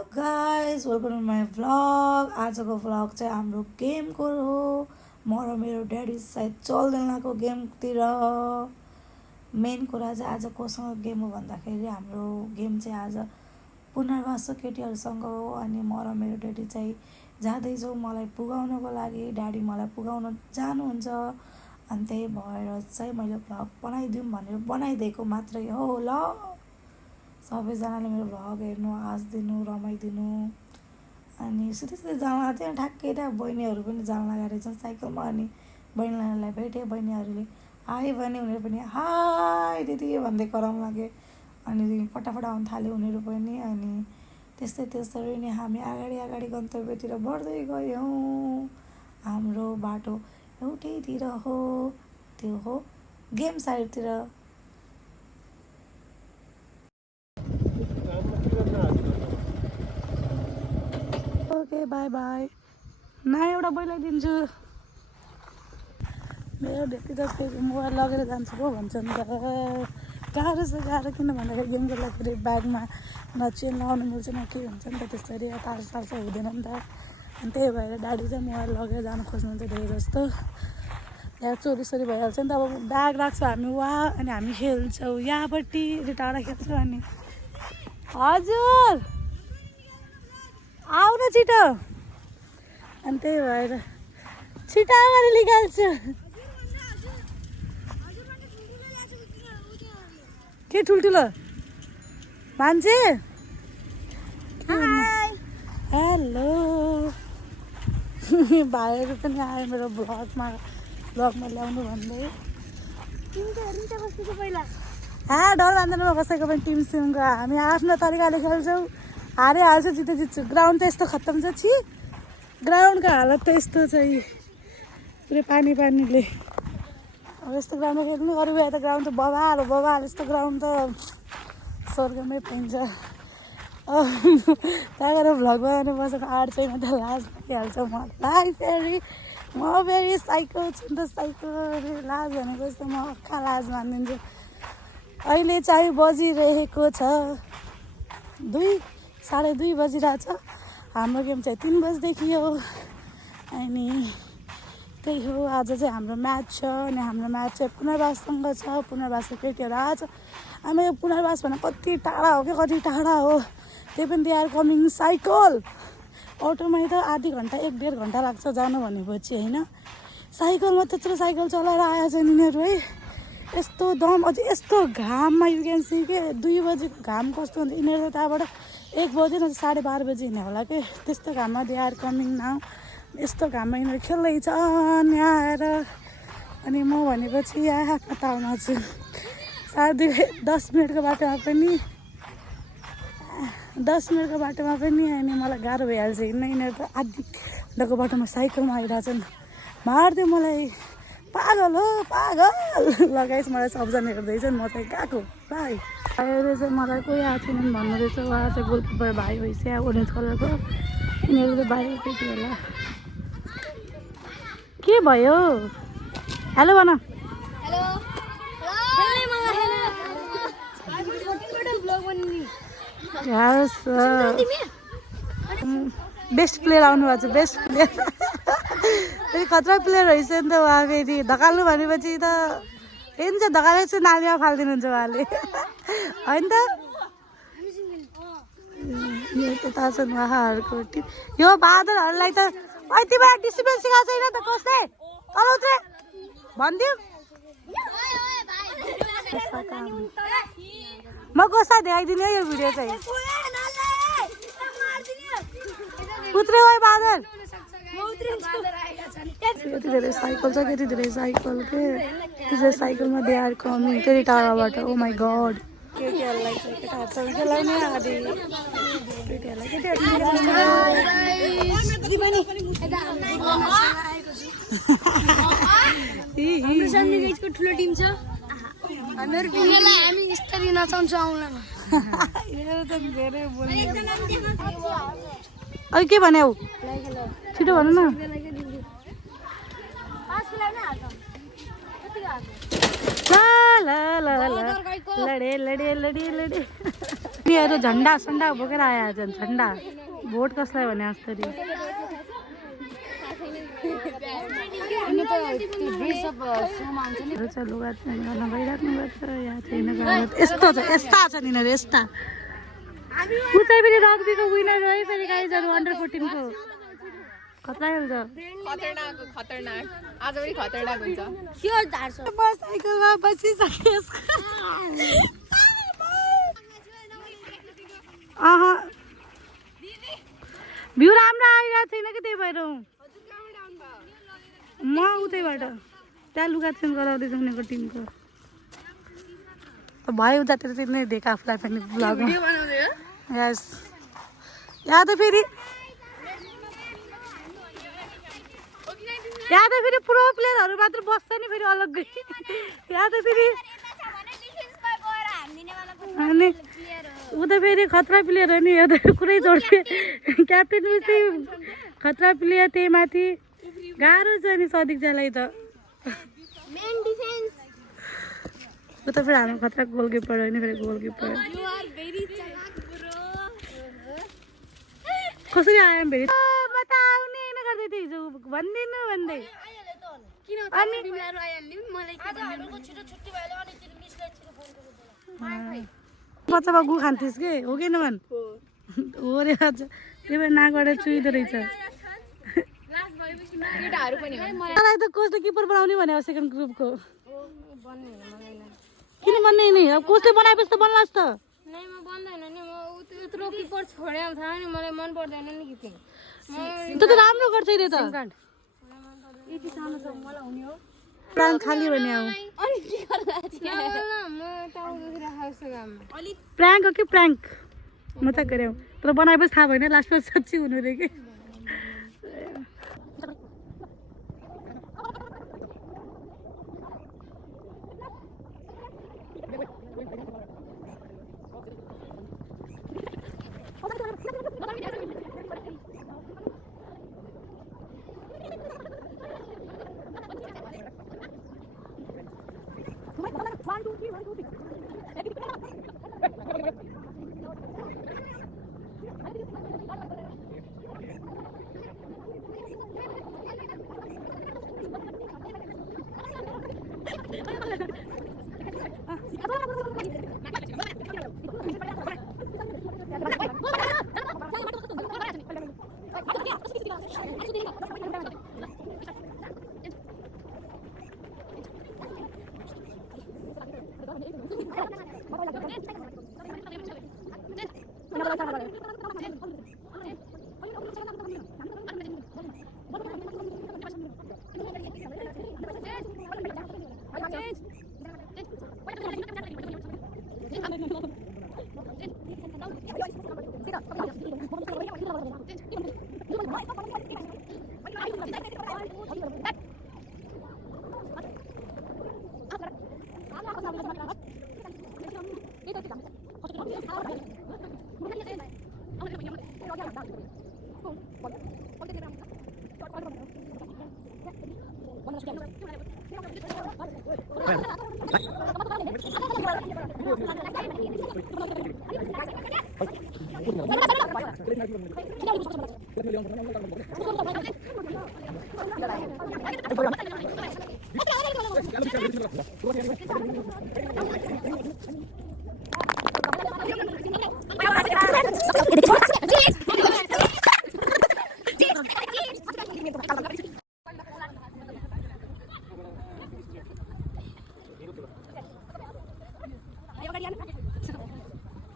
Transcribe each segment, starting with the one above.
Guys, welcome to my vlog. आजको vlog चाहिँ हाम्रो गेमको हो। म र मेरो ड्याडी सायद चल्दैन लागेको गेमतिर। मेन कुरा चाहिँ आज कोसँग गेम हो भन्दाखेरि हाम्रो गेम चाहिँ आज पुनर्वास केटीहरूसँग हो। अनि म र मेरो ड्याडी चाहिँ जाँदैछौँ मलाई पुगाउनको लागि। ड्याडी मलाई पुगाउन जानुहुन्छ। अनि त्यही भएर चाहिँ मैले भ्लग बनाइदिउँ भनेर बनाइदिएको मात्रै हो। ल सबैजनाले मेरो भ्लग हेर्नु, हाँसिदिनु, रमाइदिनु। अनि सिधै जान लाग्थ्यो ठ्याक्कै त्यहाँ बहिनीहरू पनि जान लागेको रहेछन् साइकलमा। अनि बहिनीलाई भेटेँ, बहिनीहरूले हाई भने उनीहरू पनि हाई दिदी भन्दै कराउन लागे। अनि फटाफट आउनु थाल्यो उनीहरू पनि। अनि त्यसरी नै हामी अगाडि गन्तव्यतिर बढ्दै गयौँ। हाम्रो बाटो एउटैतिर हो, त्यो हो गेम साइडतिर। Okay by by. एउटा बोलाइदिन्छु। मेरो भेटी त फेरि मोबाइल लगेर जान्छु पो भन्छ नि त। गाह्रो छ गाह्रो, किन भन्दाखेरि गेम खेल्दाखेरि ब्यागमा न चेन लगाउनु मिल्छ न के हुन्छ नि त। त्यसरी तार हुँदैन नि त। अनि त्यही भएर ड्याडी चाहिँ मोबाइल लगेर जानु खोज्नुहुन्छ धेरै जस्तो। यहाँ चोरी भइहाल्छ नि त। अब ब्याग राख्छौँ हामी वहाँ, अनि हामी खेल्छौँ यहाँपट्टि टाढा खेल्छौँ। अनि हजुर आऊ न छिटो। अनि त्यही भएर छिटो अगाडि निकाल्छु। के ठुल्ठुलो मान्छे? हेलो भाइहरू पनि आयो मेरो भ्लगमा ल्याउनु भन्दै। डर मान्दैन म कसैको पनि टिम सिमको। हामी आफ्नो तरिकाले खेल्छौँ। हारे हाल्छ जित्छु। ग्राउन्ड त यस्तो खत्तम छ। छि ग्राउन्डको हालत त यस्तो छ पुरै पानीले। अब यस्तो ग्राउन्डमा खेल्नु, अरू बेला त ग्राउन्ड त बबाल यस्तो ग्राउन्ड त स्वर्गमै पाइन्छ। त्यहाँ गएर भ्लग बनाउने बसेको आँट छैन त लाज लागिहाल्छ मलाई। म फेरि साइकल छु नि त। साइकल लाज भनेको जस्तो म अक्का लाज मानिदिन्छु। अहिले चाहिँ बजिरहेको छ 2:30 बजिरहेछ। हाम्रो गेम चाहिँ 3 बजीदेखि हो। अनि त्यही हो, आज चाहिँ हाम्रो म्याच छ। अनि हाम्रो म्याच चाहिँ पुनर्वाससँग छ। पुनर्वासको केटीहरू आज हामी यो पुनर्वास भने कति टाढा हो, कति टाढा हो। त्यही पनि दे आर कमिङ साइकल। अटोमा त आधी घन्टा 1-1.5 घन्टा लाग्छ जानु भनेपछि होइन। साइकलमा त्यत्रो साइकल चलाएर आएछ यिनीहरू है। यस्तो दम, अझै यस्तो घाममा यु क्यान सी के 2 बजीको घाम कस्तो हुन्छ। यिनीहरू त त्यहाँबाट 1 बजे न 12:30 बजी हिँड्ने होला के। त्यस्तो घाममा दे आर कमिङ नाउ। यस्तो घाममा यिनीहरू खेल्दैछन् यहाँ आएर। अनि म भनेपछि यहाँ आफ्नो तालमा छु। 10 मिनटको बाटोमा पनि अनि मलाई गाह्रो भइहाल्छ हिँड्न। यिनीहरू त आधी घन्टाको बाटोमा साइकलमा आइरहेछन्। मारिदियो मलाई, पागल हो पागल लगाइस्। मलाई सबजना हेर्दैछन्, म चाहिँ गएको भाइ। अहिले चाहिँ मलाई कोही आएको छैन भन्नु रहेछ। उहाँ चाहिँ गोलकिपर भाइ भइस ओरेन्ज कलरको। यिनीहरू चाहिँ बाहिर केटी होला। के भयो? हेलो भन। बेस्ट प्लेयर आउनु भएको छ। बेस्ट प्लेयर फेरि खतरा प्लेयर रहेछ नि त उहाँ। फेरि धकाल्नु भनेपछि त हुन्छ धकाले चाहिँ नालीमा फालिदिनुहुन्छ उहाँले होइन त। यो त थाहा छ उहाँहरूको टिम। यो बादलहरूलाई त तिमीलाई डिसिप्लिन सिकाएको छैन त। कसले तल उत्रे भनिदिउँ। म कसलाई देखाइदिने हो यो भिडियो चाहिँ। उत्रे है बादल। यति धेरै साइकल छ, कति धेरै साइकल के। त्यो साइकलमा दे आर कमिङ फेरि टाढाबाट। ओ माई गड। केटीहरूलाई चाहिँ केटाहरूसँग खेलाउने आधी केटीहरूलाई ठुलो टिम छ। हामी यसरी नचाउँछौँ आउलामा। अघि के भन्यौ? छिटो भन न। ला ला ला ला लडे लडे लडे लडे यिनीहरू झन्डा सन्डा बोकेर आयो झन् झन्डा भोट कसलाई भने जस्तरी लुगा चेन्ज गर्न गइराख्नु भएको छ यहाँ छैन यस्तो छ यस्ता छन् यिनीहरू यस्ता ऊ चाहिँ फेरि रग्बीको विनर है फेरि गाइजहरू अन्डर 14 को खतरा हुन्छ खतरनाक आज पनि खतरनाक हुन्छ साइकलमा बसिसके भ्यू राम्रो आइरहेको छैन कि त्यही भएर म उतैबाट त्यहाँ लुगा चेन्ज गराउँदैछ उनीहरूको टिमको भयो उतातिर चाहिँ नै देखा आफूलाई पनि ब्लगमा यस यहाँ त फेरि प्रो प्लेयरहरू मात्र बस्छ नि फेरि अलग्गै यहाँ त फेरि अनि ऊ त फेरि खतरा प्लेयर हो नि यो त कुरै जोड्ने क्याप्टेन चाहिँ खतरा प्लेयर त्यही माथि गाह्रो छ नि सदिकजालाई त ऊ त फेरि हाम्रो खतरा गोलकिपर होइन फेरि गोलकिपर कसरी आयो फेरि म त आउने होइन गर्दै थिएँ हिजो भन्दिनँ भन्दै बच्चामा गु खान्थिस् के हो कि नभन हो रे आज त्यही भएर नाकबाट चुइदो रहेछ मलाई त कोचले किपर बनाउने भने सेकेन्ड ग्रुपको किन बन्ने नि अब कोचले बनाएपछि त बन्लास् त त राम्रो गर्छ नि त प्लान खाली भने प्र्याङ्क हो कि प्र्याङ्क मजाक गऱ्यौ तर बनाएपछि थाहा भएन लास्टमा साँच्ची हुनु रे कि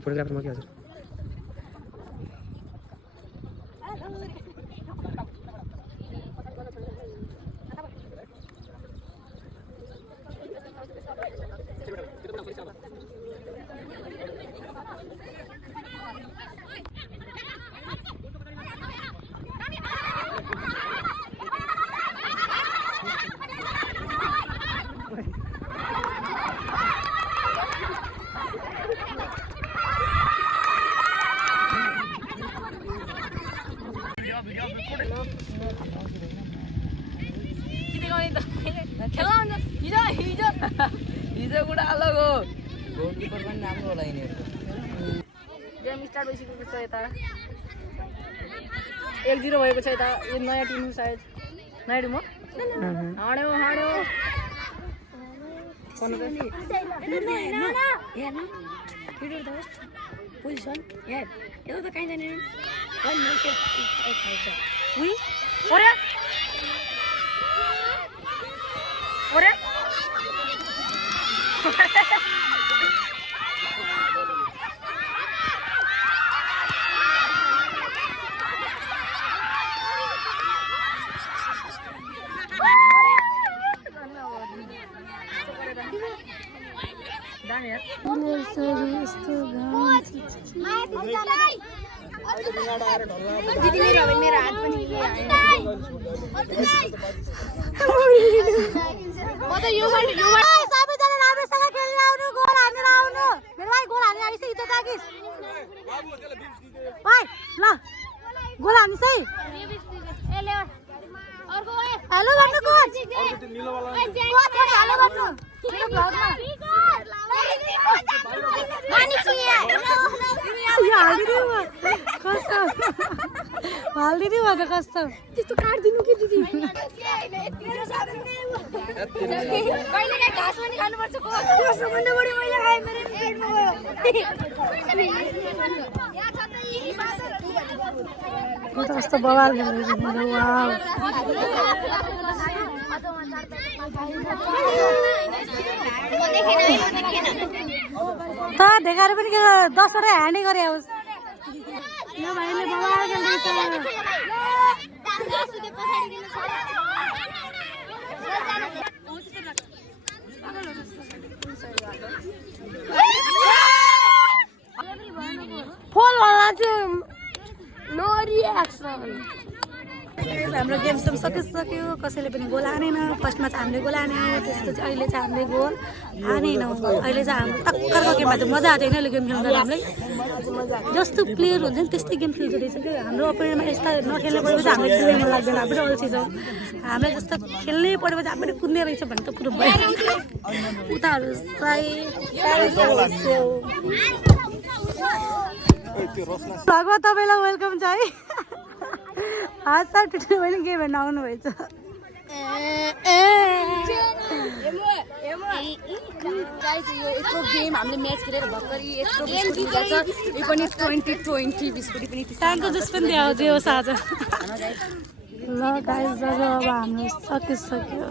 फोटोग्राफर म के हजुर हिजो कुरा अलग हो गोलकिपर पनि राम्रो होला यिनीहरूको गेम स्टार्ट भइसकेको छ यता 1-0 भएको छ यता यो नयाँ टिम सायद नयाँ टिम हो हाड्यो पोजिसन यता त कहीँ जाने दिदी मेरो हात पनि म त यो सबैजना राम्रोसँग खेल्न आउनु गोल हानेर आउनु मेरो भाइ गोल हानेर आइसक्यो त ताकिस भाइ ल गोल हानिस् है हेलो भन्नु कोच हेलो भन्नु मेरो भ्लगमा हालिदिनु भयो त कस्तो त्यस्तो काट्दिनु के दिदी कहिलेकाहीँ घाँस पनि खानुपर्छ सबभन्दा बढी मैले खाएँ मेरो पेटमा म त कस्तो बवाल खेल्दैछु मेरो वाउ त ढेकाएर पनि 10 वटा ह्यान्डै गरे आओस् ल भाइले बवाल खेल्दैछ फोन वाला चाहिँ नो रिएक्सन हाम्रो गेम सम सकिसक्यो कसैले पनि गोल हानेन फर्स्टमा चाहिँ हामीले गोल हान्यौँ त्यसपछि अहिले चाहिँ हामीले गोल हानेनौँ अहिले चाहिँ हाम्रो टक्करको गेममा चाहिँ मजा आएको होइन गेम खेल्नु हामीलाई जस्तो प्लेयर हुन्छ नि त्यस्तै गेम खेल्दो रहेछ क्या हाम्रो अपोनेन्टमा यस्ता नखेल्नु पऱ्यो चाहिँ हामीले खेल्नै मन लाग्दैन हामी पनि अल्छी छौँ हामीलाई जस्तो खेल्नै पऱ्यो चाहिँ हामी पनि कुद्ने रहेछ भन्ने त कुरो भयो उताहरू चाहिँ भगवा तपाईँलाई वेलकम छ है आज त टुटु पनि गेम हेर्न आउनुभएछ यत्रो गेम हामीले म्याच खेलेर भर्खरै यत्रो बिस्कुट छ यो पनि 2020 बिस्कुट पनि टाइमको जस पनि दियो आज ल गाइस जब अब हाम्रो सकिसक्यो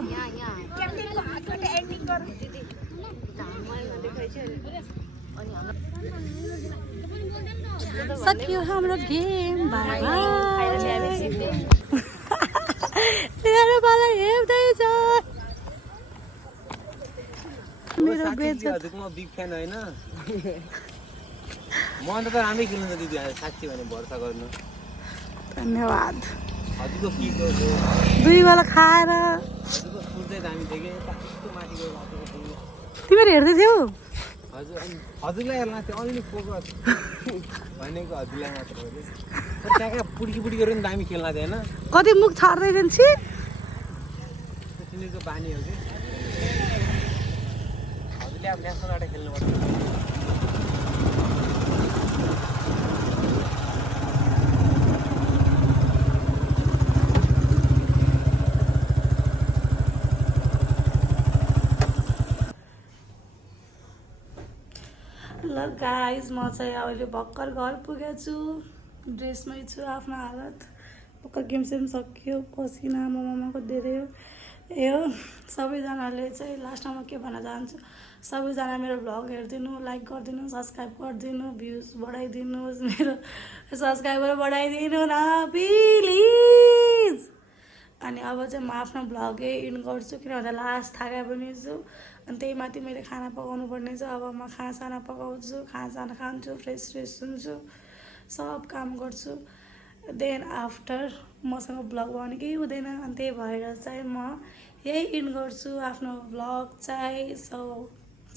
सक्यो हाम्रो गेम बाई मेरो बाला हेर्दैछ मेरो बेइज्जत म बिग फ्यान हैन म अन्त त राम्रै खेल्नु त दिदी साच्चै भने भरोसा गर्नु धन्यवाद हजुरको किक हो दुई बेला खाएर हजुरको सुर्दै दामी थियो के कस्तो माथि गयो तिमीहरू हेर्दै थियौ हजुर हजुरलाई हेर्न थियो अलि फोकस भनेको हजुरलाई मात्र हो रे तर ट्याका पुड्की गरेर नि दामी खेल्न थियो हैन कति मुख छाड्दै रहन्छ तिनीको बानी हो के हजुरले अब नेसनल आटा खेल्नु पर्छ ल गाइज म चाहिँ अहिले भर्खर घर पुगेको छु ड्रेसमै छु आफ्नो हालत भर्खर गेम सेम सक्यो पसिना ममाको धेरै यो सबैजनाले चाहिँ लास्टमा म के भन्न चाहन्छु सबैजना मेरो भ्लग हेरिदिनु लाइक गरिदिनु सब्सक्राइब गरिदिनु भ्युज बढाइदिनुहोस् मेरो सब्सक्राइबर बढाइदिनु न प्लिज अनि अब चाहिँ म आफ्नो भ्लगै इन गर्छु किन भन्दा लास्ट थाका पनि छु अनि त्यही माथि मैले खाना पकाउनु पर्ने छ अब म खानासाना पकाउँछु खानासाना खान्छु फ्रेस हुन्छु सब काम गर्छु देन आफ्टर मसँग भ्लग बनाउने केही हुँदैन अनि त्यही भएर चाहिँ म यही इन गर्छु आफ्नो भ्लग चाहिँ सो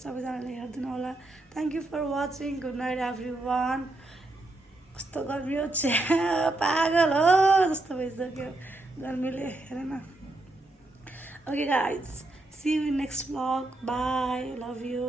सबैजनाले हेरिदिनु होला thank you for watching good night everyone कस्तो गर्मी हो छ्या पागल हो जस्तो भइसक्यो गर्मीले हेरेन okay guys see you in next vlog bye love you